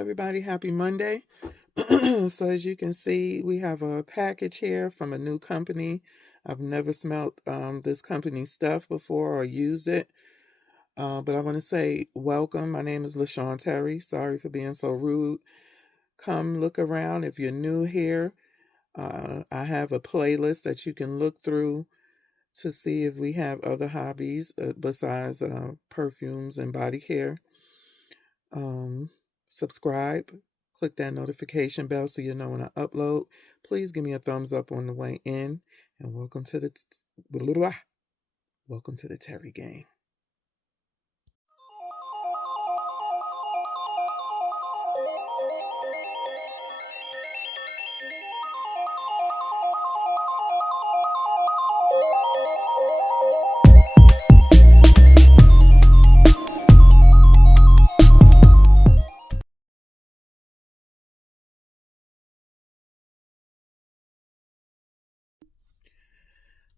everybody. Happy Monday. So as you can see, we have a package here from a new company. I've never smelled this company's stuff before or used it. But I want to say welcome. My name is LashawnTerry. Sorry for being so rude. Come look around. If you're new here, I have a playlist that you can look through to see if we have other hobbies besides perfumes and body care. Um, Subscribe, click that notification bell so you know when I upload. Please give me a thumbs up on the way in, and welcome to the Terry Gang.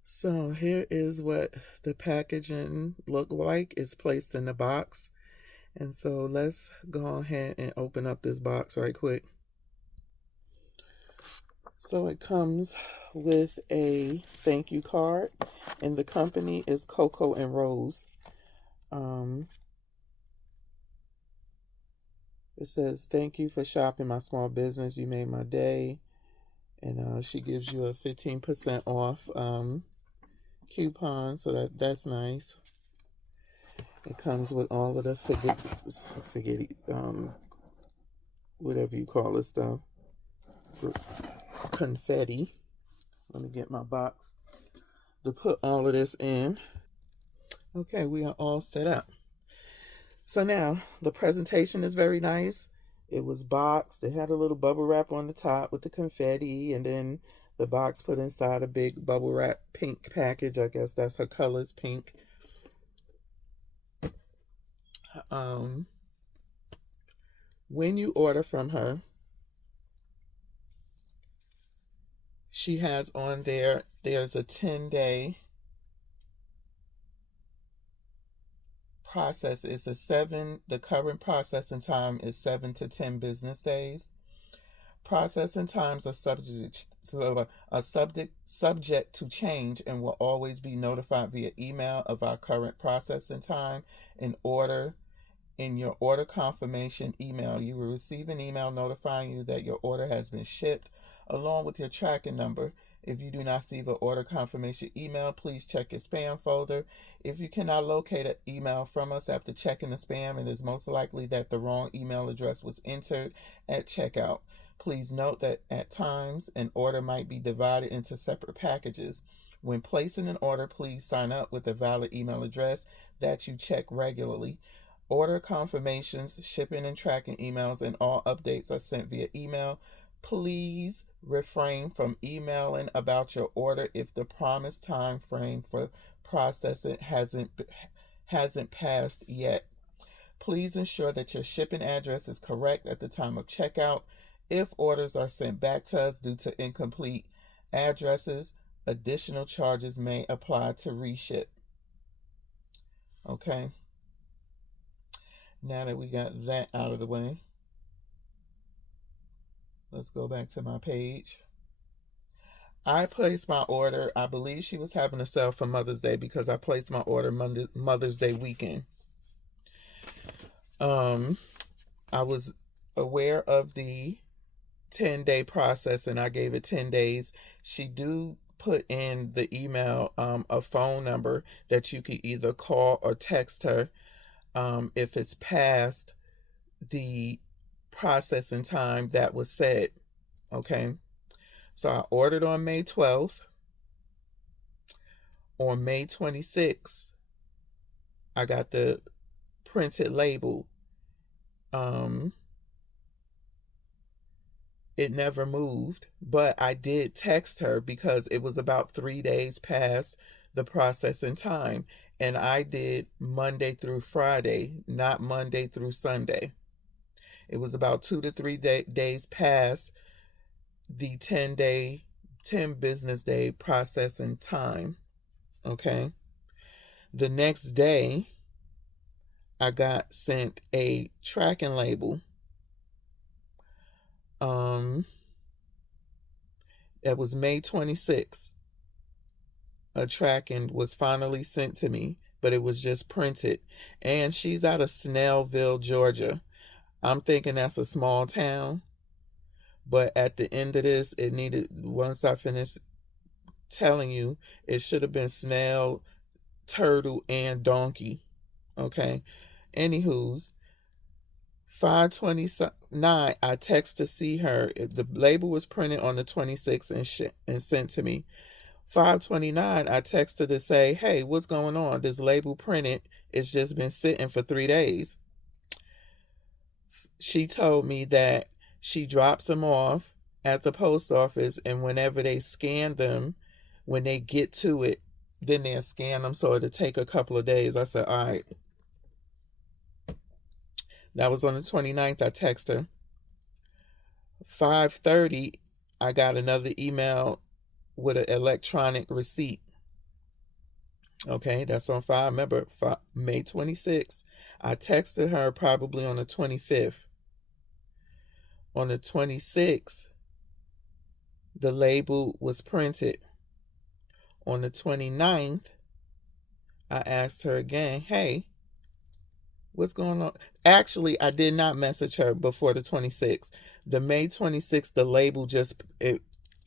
So here is what the packaging look like. It's placed in the box. And so let's go ahead and open up this box right quick. So it comes with a thank you card, and the company is Coco and Rose. It says, "Thank you for shopping my small business. You made my day." And she gives you a 15% off coupon, so that's nice. It comes with all of the whatever you call it stuff, confetti. Let me get my box to put all of this in. Okay, we are all set up. So now the presentation is very nice. It was boxed. It had a little bubble wrap on the top with the confetti, and then the box put inside a big bubble wrap pink package. I guess that's her colors, pink. When you order from her, she has on there's a 10-day process. The current processing time is 7 to 10 business days. Processing times are subject to change and will always be notified via email of our current processing time. In your order confirmation email, you will receive an email notifying you that your order has been shipped, along with your tracking number. If you do not receive an order confirmation email, please check your spam folder. If you cannot locate an email from us after checking the spam, it is most likely that the wrong email address was entered at checkout. Please note that at times an order might be divided into separate packages. When placing an order, please sign up with a valid email address that you check regularly. Order confirmations, shipping and tracking emails, and all updates are sent via email. Please refrain from emailing about your order if the promised time frame for processing hasn't passed yet. Please ensure that your shipping address is correct at the time of checkout. If orders are sent back to us due to incomplete addresses, additional charges may apply to reship. Okay. Now that we got that out of the way, let's go back to my page. I placed my order. I believe she was having a sale for Mother's Day because I placed my order Mother's Day weekend. I was aware of the 10-day process, and I gave it 10 days. She do put in the email a phone number that you can either call or text her if it's past the processing time that was set. Okay, so I ordered on May 12th. On May 26th, I got the printed label. It never moved, but I did text her because it was about 3 days past the processing time, and I did Monday through Friday, not Monday through Sunday. It was about 2 to 3 days past the 10 business day processing time. Okay. The next day, I got sent a tracking label it was May 26th. A tracking was finally sent to me, but it was just printed. And she's out of Snellville, Georgia. I'm thinking that's a small town, but at the end of this, it needed, once I finished telling you, it should have been snail, turtle, and donkey. Okay. Anywho's, 5:29, I text to see her. The label was printed on the 26th and sent to me. 5:29, I texted to say, hey, what's going on? This label printed. It's just been sitting for 3 days. She told me that she drops them off at the post office, and whenever they scan them, when they get to it, then they'll scan them, so it'll take a couple of days. I said, all right. That was on the 29th. I text her. 5:30, I got another email with an electronic receipt. Okay, that's on 5. Remember, May 26th. I texted her probably on the 25th. On the 26th, the label was printed. On the 29th, I asked her again, hey, what's going on? Actually, I did not message her before the 26th. The May 26th, the label just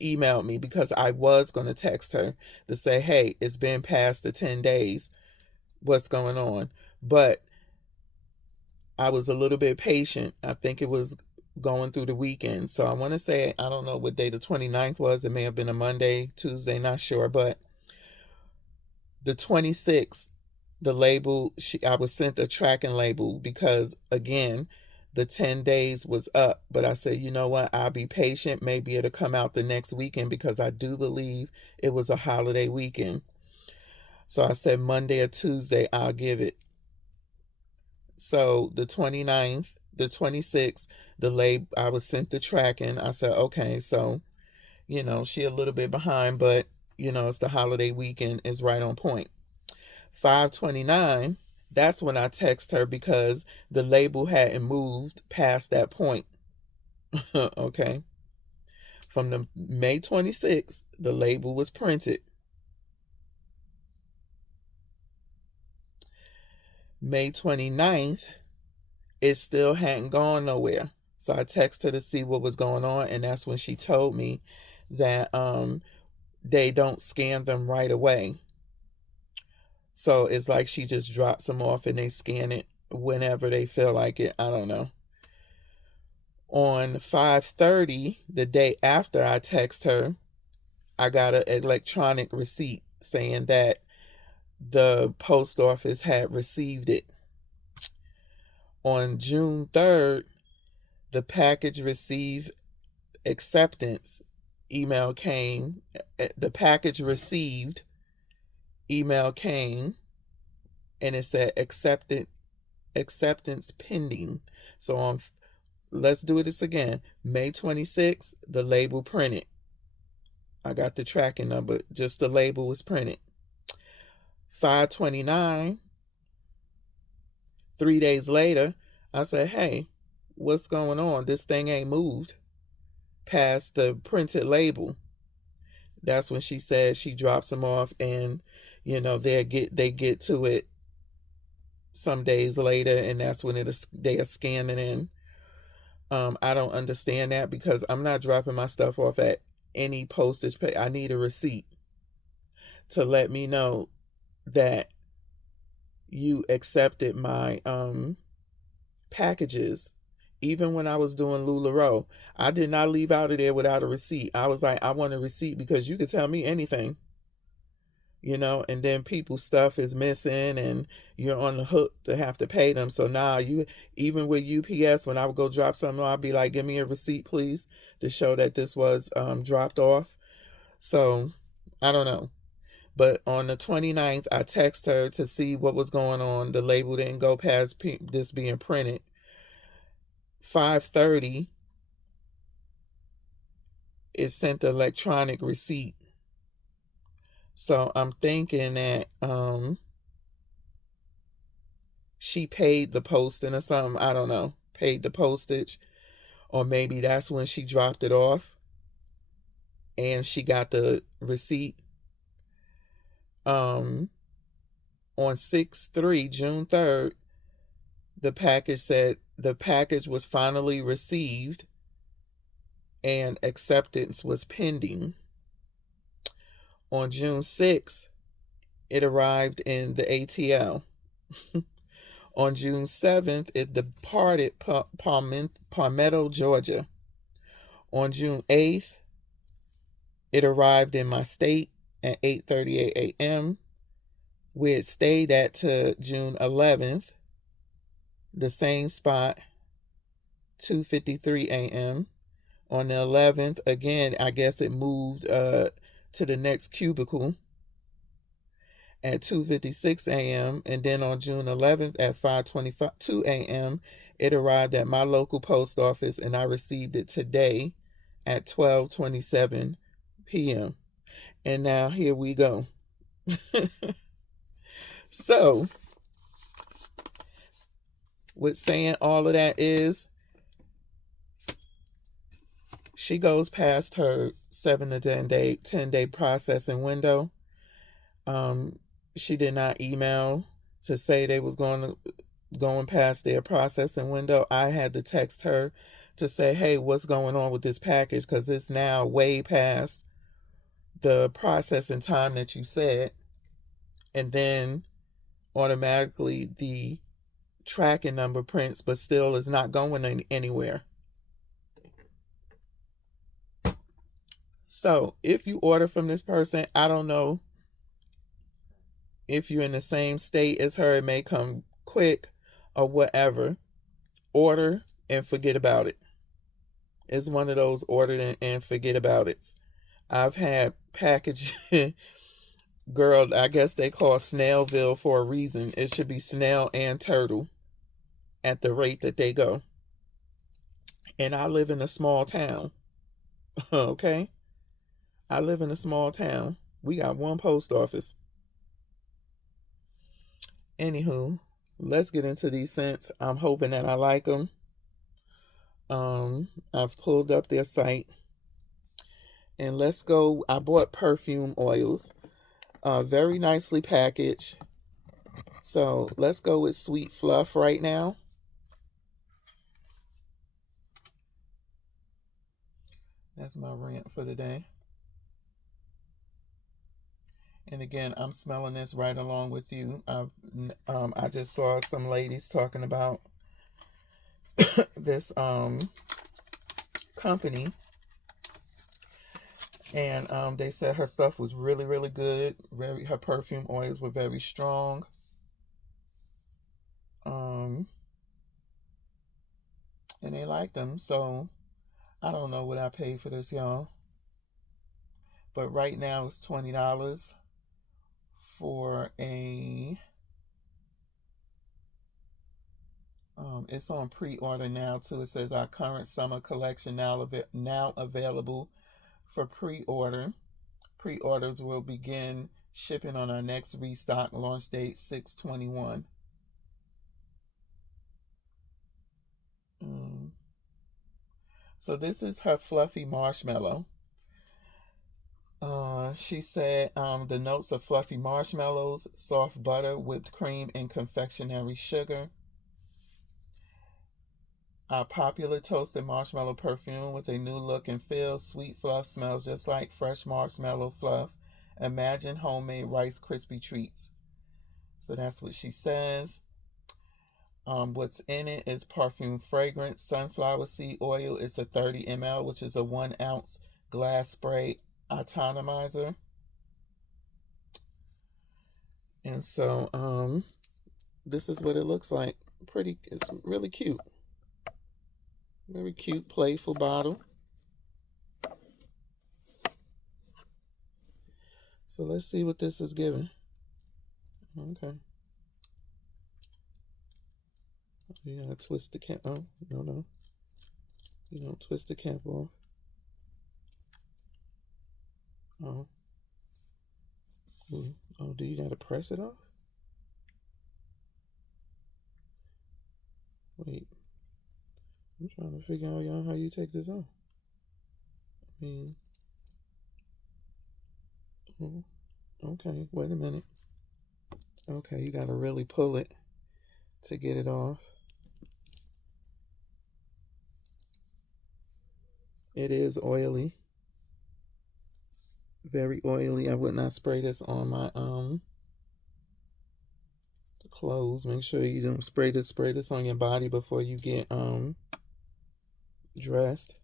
emailed me because I was going to text her to say, hey, it's been past the 10 days. What's going on? But I was a little bit patient. I think it was going through the weekend. So I want to say, I don't know what day the 29th was. It may have been a Monday, Tuesday, not sure. But the 26th, the label, I was sent a tracking label because, again, the 10 days was up. But I said, you know what? I'll be patient. Maybe it'll come out the next weekend because I do believe it was a holiday weekend. So I said Monday or Tuesday, I'll give it. So the 29th, the 26th, the label, I was sent the tracking. I said, okay, so, she a little bit behind, but, it's the holiday weekend, is right on point. 5:29, that's when I text her because the label hadn't moved past that point. Okay. From the May 26th, the label was printed. May 29th, it still hadn't gone nowhere. So I texted her to see what was going on, and that's when she told me that they don't scan them right away. So it's like she just drops them off and they scan it whenever they feel like it. I don't know. On 5:30, the day after I text her, I got an electronic receipt saying that the post office had received it. On June 3rd, the package received acceptance email came. The package received email came, and it said acceptance pending. So let's do this again. May 26th, the label printed. I got the tracking number. Just the label was printed. 5:29, 3 days later, I said, hey, what's going on? This thing ain't moved past the printed label. That's when she said she drops them off, and they get to it some days later, and that's when they are scanning in. I don't understand that because I'm not dropping my stuff off at any postage pay. I need a receipt to let me know that you accepted my packages. Even when I was doing LuLaRoe, I did not leave out of there without a receipt. I was like, I want a receipt because you could tell me anything, and then people's stuff is missing and you're on the hook to have to pay them. So now even with UPS, when I would go drop something, I'd be like, give me a receipt, please, to show that this was dropped off. So I don't know. But on the 29th, I texted her to see what was going on. The label didn't go past this being printed. 5:30, it sent the electronic receipt. So I'm thinking that she paid the posting or something. I don't know. Paid the postage. Or maybe that's when she dropped it off and she got the receipt. On 6/3, June 3rd, the package said the package was finally received and acceptance was pending. On June 6th, it arrived in the ATL. On June 7th, it departed Palmetto, Georgia. On June 8th, it arrived in my state at 8:38 a.m. We had stayed at to June 11th, the same spot, 2:53 a.m. On the 11th, again, I guess it moved to the next cubicle at 2:56 a.m. And then on June 11th at 5:22 a.m., it arrived at my local post office, and I received it today at 12:27 p.m. And now here we go. So, with saying all of that is, she goes past her 7 to 10-day processing window. She did not email to say they was going past their processing window. I had to text her to say, hey, what's going on with this package? Because it's now way past the processing time that you said. And then automatically the tracking number prints, but still is not going anywhere. So if you order from this person, I don't know if you're in the same state as her, it may come quick or whatever. Order and forget about it. It's one of those order and forget about it. I've had package girl, I guess they call Snailville for a reason. It should be snail and turtle at the rate that they go. And I live in a small town. Okay? I live in a small town. We got one post office. Anywho, let's get into these scents. I'm hoping that I like them. I've pulled up their site. And let's go. I bought perfume oils. Very nicely packaged. So let's go with Sweet Fluff right now. That's my rant for the day. And again, I'm smelling this right along with you. I just saw some ladies talking about this company, and they said her stuff was really, really good. Her perfume oils were very strong. And they liked them. So I don't know what I paid for this, y'all. But right now it's $20 for a it's on pre-order now too. It says our current summer collection now available for pre-order. Pre-orders will begin shipping on our next restock launch date 6/21. So this is her fluffy marshmallow. She said the notes of fluffy marshmallows, soft butter, whipped cream, and confectionery sugar. Our popular toasted marshmallow perfume with a new look and feel. Sweet Fluff smells just like fresh marshmallow fluff. Imagine homemade Rice Krispie treats. So that's what she says. What's in it is perfume fragrance, sunflower seed oil. It's a 30 ml, which is a 1 ounce glass spray atomizer. And so this is what it looks like. It's really cute. Very cute, playful bottle. So let's see what this is giving. Okay. You gotta twist the cap. Oh, no. You don't twist the cap off. Oh. Ooh. Oh, do you gotta press it off? Wait. I'm trying to figure out, y'all, how you take this off. I mean, oh, okay, wait a minute. Okay, you gotta really pull it to get it off. It is oily. Very oily. I would not spray this on my clothes. Make sure you don't spray this on your body before you get dressed.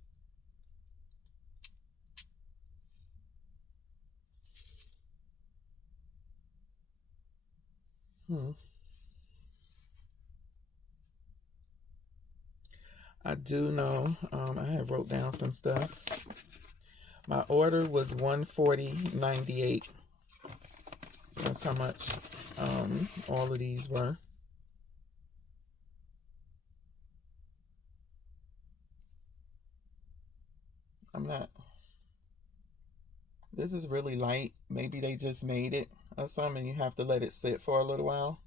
I do know, I have wrote down some stuff. My order was $140.98. That's how much all of these were. I'm not, this is really light. Maybe they just made it or something. You have to let it sit for a little while.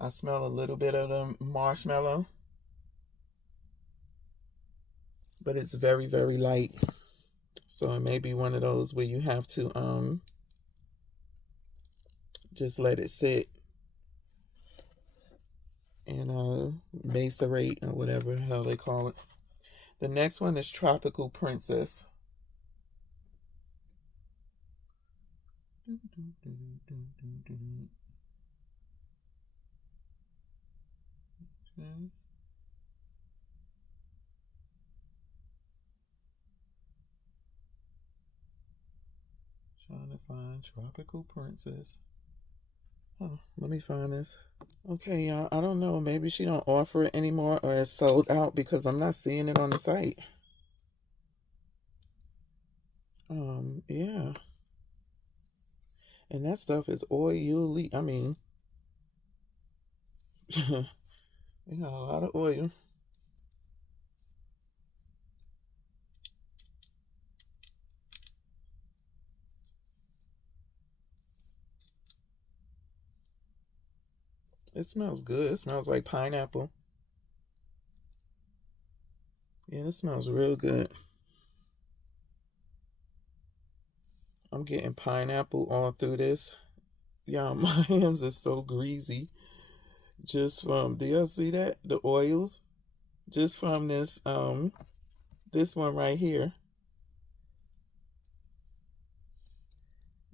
I smell a little bit of the marshmallow, but it's very, very light. So it may be one of those where you have to just let it sit and macerate or whatever the hell they call it. The next one is Tropical Princess. Okay. Trying to find Tropical Princess. Oh, let me find this. Okay, y'all, I don't know. Maybe she don't offer it anymore or it's sold out because I'm not seeing it on the site. Yeah. And that stuff is oily. I mean, it got a lot of oil. It smells good. It smells like pineapple. Yeah, it smells real good. I'm getting pineapple all through this. Y'all, my hands are so greasy. Just from, do y'all see that? The oils? Just from this one right here.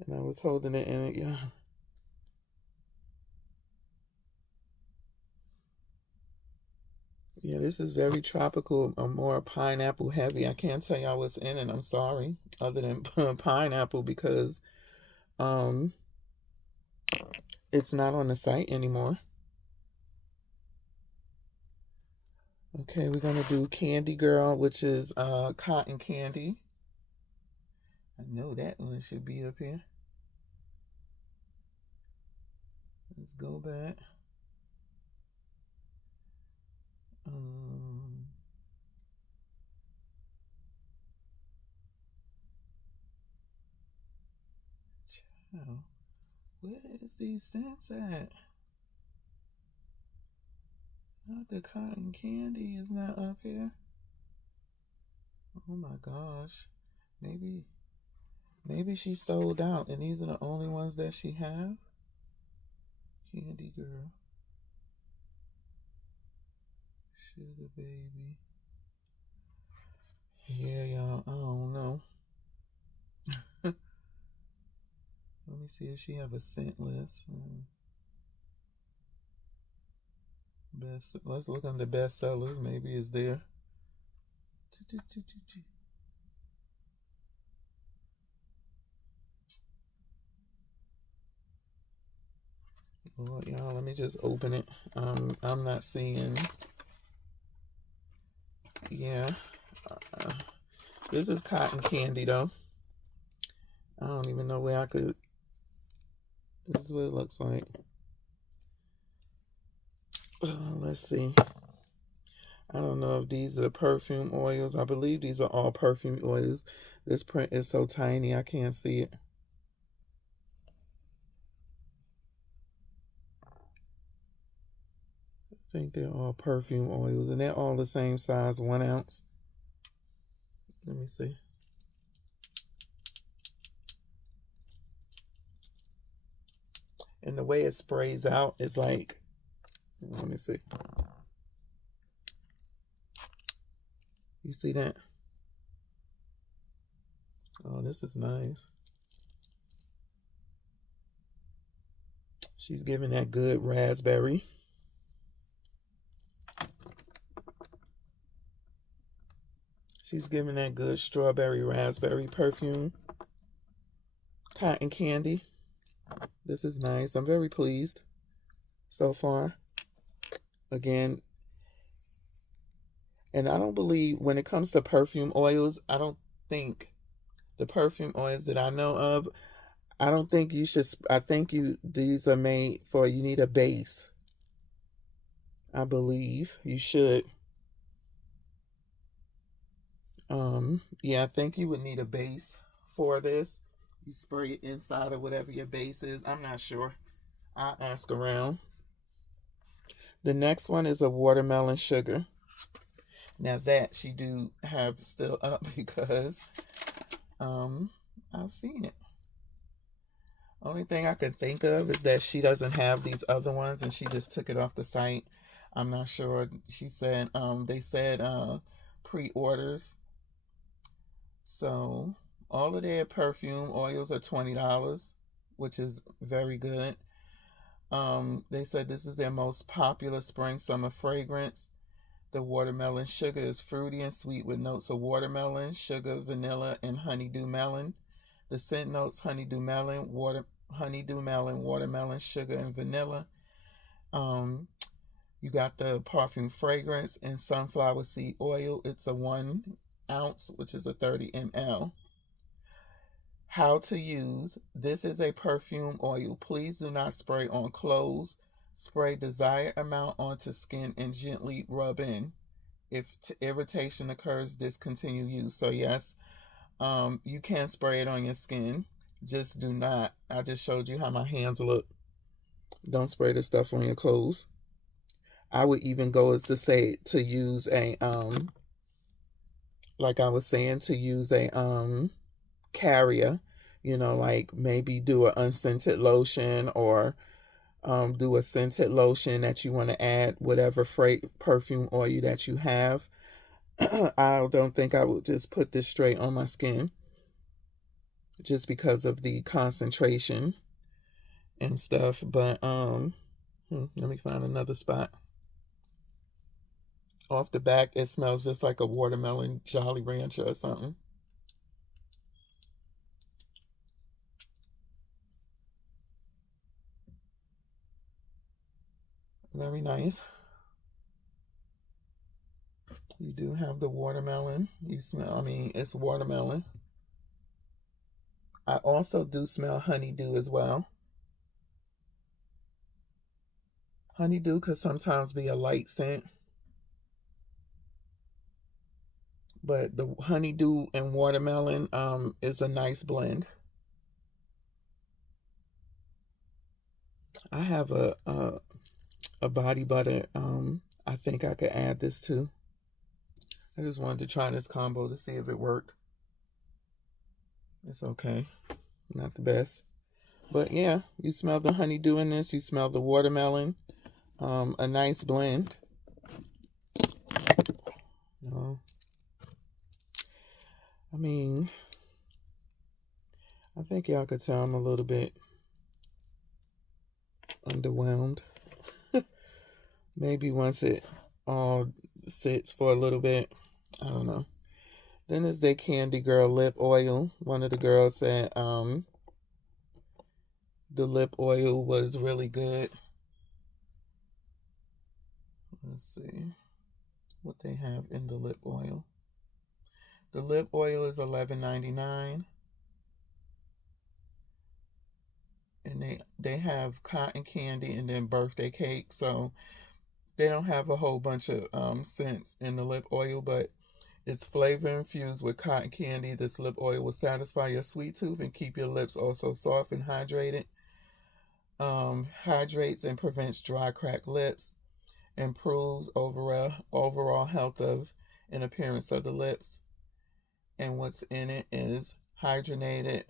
And I was holding it in it, yeah. Yeah, this is very tropical, more pineapple heavy. I can't tell y'all what's in it, I'm sorry, other than pineapple because it's not on the site anymore. Okay, we're gonna do Candy Girl, which is cotton candy. I know that one should be up here. Let's go back. Child, where is these scents at? Not the cotton candy is not up here. Oh my gosh. Maybe she sold out and these are the only ones that she have. Candy Girl. Sugar Baby. Yeah, y'all, I don't know. Let me see if she have a scent list. Let's look under bestsellers. Maybe it's there. Well, y'all, let me just open it. I'm not seeing. Yeah. This is cotton candy, though. I don't even know where I could. This is what it looks like. Let's see. I don't know if these are perfume oils. I believe these are all perfume oils. This print is so tiny, I can't see it. I think they're all perfume oils, and they're all the same size, 1 ounce. Let me see. And the way it sprays out is like, let me see. You see that? Oh, this is nice. She's giving that good raspberry. She's giving that good strawberry raspberry perfume. Cotton candy. This is nice. I'm very pleased so far. Again, and I don't believe when it comes to perfume oils, I don't think the perfume oils that I know of, I don't think you should, I think these are made for, you need a base. I believe you should. Yeah, I think you would need a base for this. You spray it inside of whatever your base is. I'm not sure. I'll ask around. The next one is a watermelon sugar. Now that she do have still up because I've seen it. Only thing I could think of is that she doesn't have these other ones and she just took it off the site. I'm not sure. She said they said pre-orders. So all of their perfume oils are $20, which is very good. They said this is their most popular spring summer fragrance. The watermelon sugar is fruity and sweet with notes of watermelon, sugar, vanilla, and honeydew melon. The scent notes honeydew melon, watermelon, sugar, and vanilla. You got the Parfum fragrance and sunflower seed oil. It's a 1 ounce, which is a 30 ml. How to use. This is a perfume oil. Please do not spray on clothes. Spray desired amount onto skin and gently rub in. If irritation occurs, discontinue use. So yes, you can spray it on your skin. Just do not. I just showed you how my hands look. Don't spray the stuff on your clothes. I would even go as to say to use a like I was saying, to use a carrier, you know, like maybe do an unscented lotion or do a scented lotion that you want to add whatever perfume oil that you have. I don't think I would just put this straight on my skin just because of the concentration and stuff. But let me find another spot. Off the back, it smells just like a watermelon Jolly Rancher or something. Very nice. You do have the watermelon. You smell, I mean, it's watermelon. I also do smell honeydew as well. Honeydew could sometimes be a light scent, but the honeydew and watermelon is a nice blend. I have a body butter. I think I could add this too. I just wanted to try this combo to see if it worked. It's okay. Not the best. But yeah, you smell the honeydew in this. You smell the watermelon. A nice blend. I mean, I think y'all could tell I'm a little bit underwhelmed. Maybe once it all sits for a little bit. I don't know. Then there's the Candy Girl lip oil. One of the girls said the lip oil was really good. Let's see what they have in the lip oil. The lip oil is $11.99. And they have cotton candy and then birthday cake. So they don't have a whole bunch of scents in the lip oil, but it's flavor infused with cotton candy. This lip oil will satisfy your sweet tooth and keep your lips also soft and hydrated. Hydrates and prevents dry, cracked lips. improves overall health of and appearance of the lips. And what's in it is hydrogenated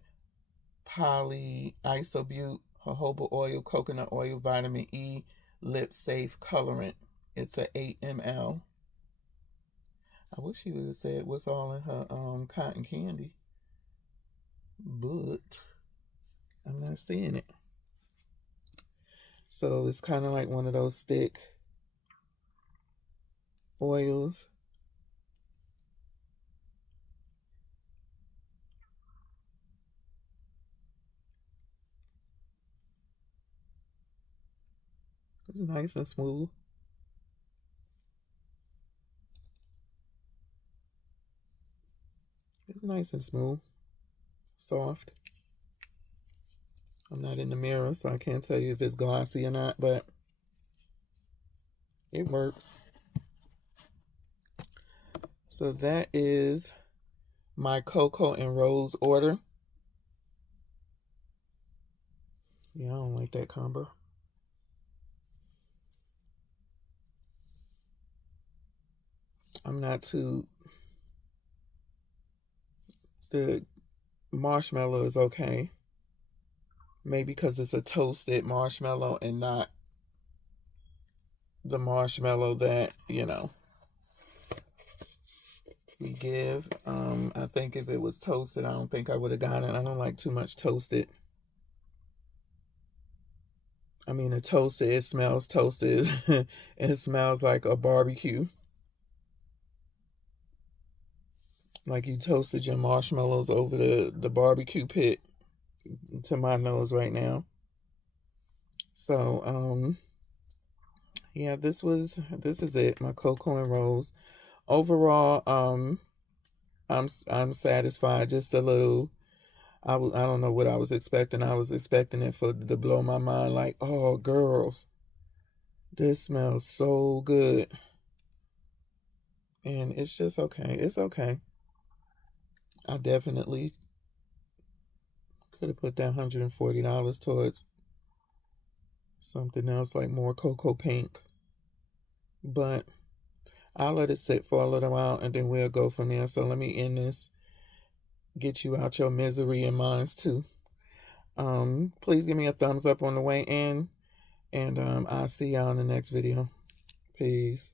polyisobute, jojoba oil, coconut oil, vitamin E, lip safe colorant. It's a 8 ml. I wish she would have said what's all in her cotton candy, but I'm not seeing it. So it's kind of like one of those stick oils. It's nice and smooth. It's nice and smooth, soft. I'm not in the mirror, so I can't tell you if it's glossy or not, but it works. So that is my Coco and Rose order. Yeah, I don't like that combo. I'm not too... The marshmallow is okay. Maybe because it's a toasted marshmallow and not the marshmallow that, you know, we give. I think if it was toasted, I don't think I would have gotten it. I don't like too much toasted. I mean, the toasted, it smells toasted. It smells like a barbecue. Like you toasted your marshmallows over the barbecue pit to my nose right now. So, yeah, this is it, my Coco and Rose. Overall, I'm satisfied. Just a little, I don't know what I was expecting. I was expecting it to blow my mind. Like, oh, girls, this smells so good, and it's just okay. It's okay. I definitely could have put that $140 towards something else like more Cocoa Pink, but I'll let it sit for a little while and then we'll go from there. So let me end this, get you out your misery and minds too. Please give me a thumbs up on the way in, and I'll see y'all in the next video. Peace.